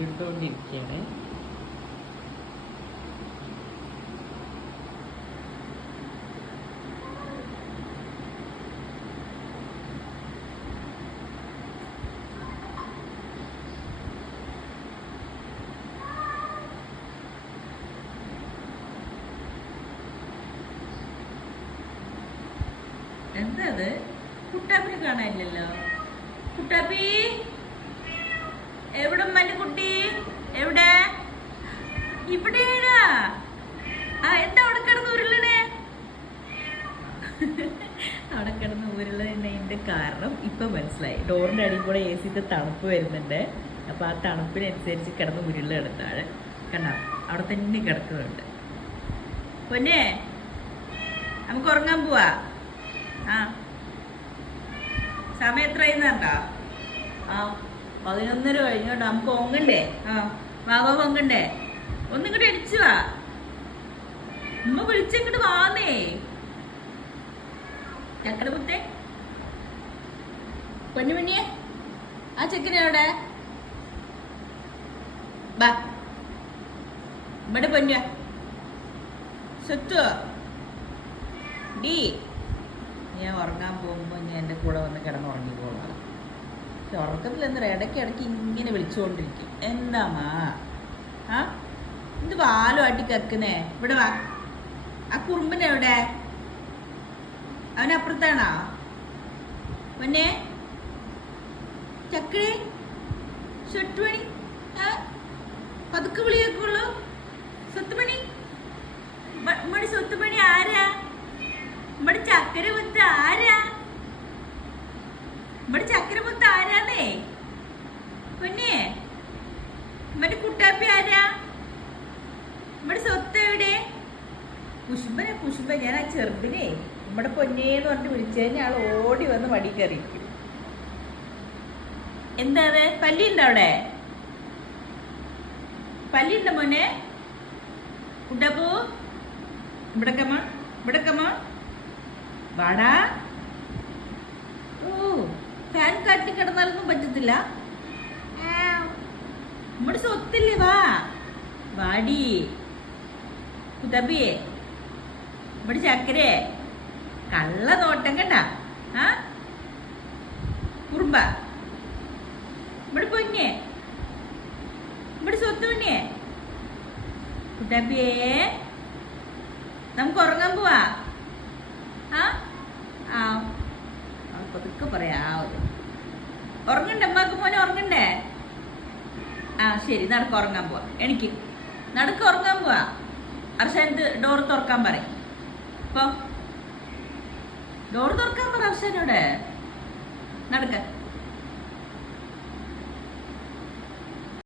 കണ്ടുകൊണ്ടിരിക്കുകയാണ് എന്താ അത്? കുട്ടാപ്പിനെ കാണാനില്ലല്ലോ. കുട്ടാപ്പി എവിടെ ഉമ്മാന്റെ കുട്ടി എവിടെ ഇവിടെയാണാ. എന്താ അവിടെ കിടന്ന് ഉരുളണേ? അവിടെ കിടന്ന് ഉരുളതിന്റെ കാരണം ഇപ്പൊ മനസ്സിലായി. ഡോറിന്റെ അടിയിൽ കൂടെ എ സിത്തെ തണുപ്പ് വരുന്നുണ്ട്. അപ്പൊ ആ തണുപ്പിനനുസരിച്ച് കിടന്ന് ഉരുള എടുത്താണ് കണ്ട? അവിടെ തന്നെ കിടക്കുന്നുണ്ട്. പൊന്നെ നമുക്ക് ഉറങ്ങാൻ പോവാ. ആ. സമയം എത്രയെന്ന് കണ്ടോ? ആ പതിനൊന്നര കഴിഞ്ഞോട്ടോ നമുക്ക് ഒങ്ങണ്ടേ ആ. വാവ പൊങ്ങണ്ടേ ഒന്നിങ്ങോട്ട് അടിച്ചു വാ. ഉമ്മ വിളിച്ചിങ്ങോട്ട് വാന്നേ. ചക്കട പുത്തേ. പൊന്നു പൊന്നിയെ ആ ചെക്കനെ എവിടെ? ബാ. ഇവിടെ പൊന്നു സ്വത്ത് ഡി. ഞാൻ ഉറങ്ങാൻ പോകുമ്പോൾ ഞാൻ എന്റെ കൂടെ വന്ന് കിടന്ന് ഉറങ്ങിക്കോളാം പക്ഷെ ഉറക്കത്തിൽ എന്താ ഇടയ്ക്ക് ഇടയ്ക്ക് ഇങ്ങനെ വിളിച്ചുകൊണ്ടിരിക്കും എന്താമാ ആ? എന്ത് വാലുമായിട്ട് കക്കുന്നേ ഇവിടെ വാ. ആ കുറുമ്പൻ എവിടെ? അവനപ്പുറത്താണോ പൊന്നെ. ചക്കടി ഷെട്ടുമണി പതുക്കെ വിളിയേക്കുള്ളൂ. സ്വത്തുമണി. മണി സ്വത്തുമണി ആരാ? നമ്മുടെ ചക്കര മുത്ത് ആരാ? നമ്മുടെ ചക്കര മുത്ത് ആരാന്നേ? പൊന്നെ നമ്മുടെ കുട്ടാപ്പി ആരാ നമ്മുടെ സ്വത്ത് എവിടെ കുശുമ്പനെ കുശുമ്പ ഞാൻ ആ ചെറുതിനെ നമ്മുടെ പൊന്നേന്ന് പറഞ്ഞിട്ട് വിളിച്ചു കഴിഞ്ഞാൽ ഓടി വന്ന് വടി കയറിയിരിക്കും എന്താണ്? പല്ലിയുണ്ടോ അവിടെ? പല്ലിയുണ്ടോ മോനെ? കുട്ടപ്പൂ ഇവിടെ കമ്മ വാടാ. ഓ ഫാൻ കാറ്റി കിടന്നാലൊന്നും പറ്റത്തില്ല. നമ്മുടെ സ്വത്തില്ലേ വാ. വാടി. കുതബിയെ ഇവിടെ ചക്കരേ. കള്ള നോട്ടം കണ്ട? ആ? കുറുമ്പ. ഇവിടെ പൊന്നെ. ഇവിടെ സ്വത്ത് പൊന്നെ. കുട്ടാപ്പിയേ. നമുക്ക് ഉറങ്ങാൻ പോവാ. ആ? ആ. പതുക്കെ പറയാ ഉറങ്ങണ്ടേ? അമ്മയ്ക്ക് മോനെ ഉറങ്ങണ്ടേ? ആ ശരി നടക്ക് ഉറങ്ങാൻ പോവാ. എനിക്ക് നടക്ക് ഉറങ്ങാൻ പോവാ. അർഷാനത്ത് ഡോർ തുറക്കാൻ പറയും. ഡോർ തുറക്കാൻ പറ അർഷാനോട് നടക്ക.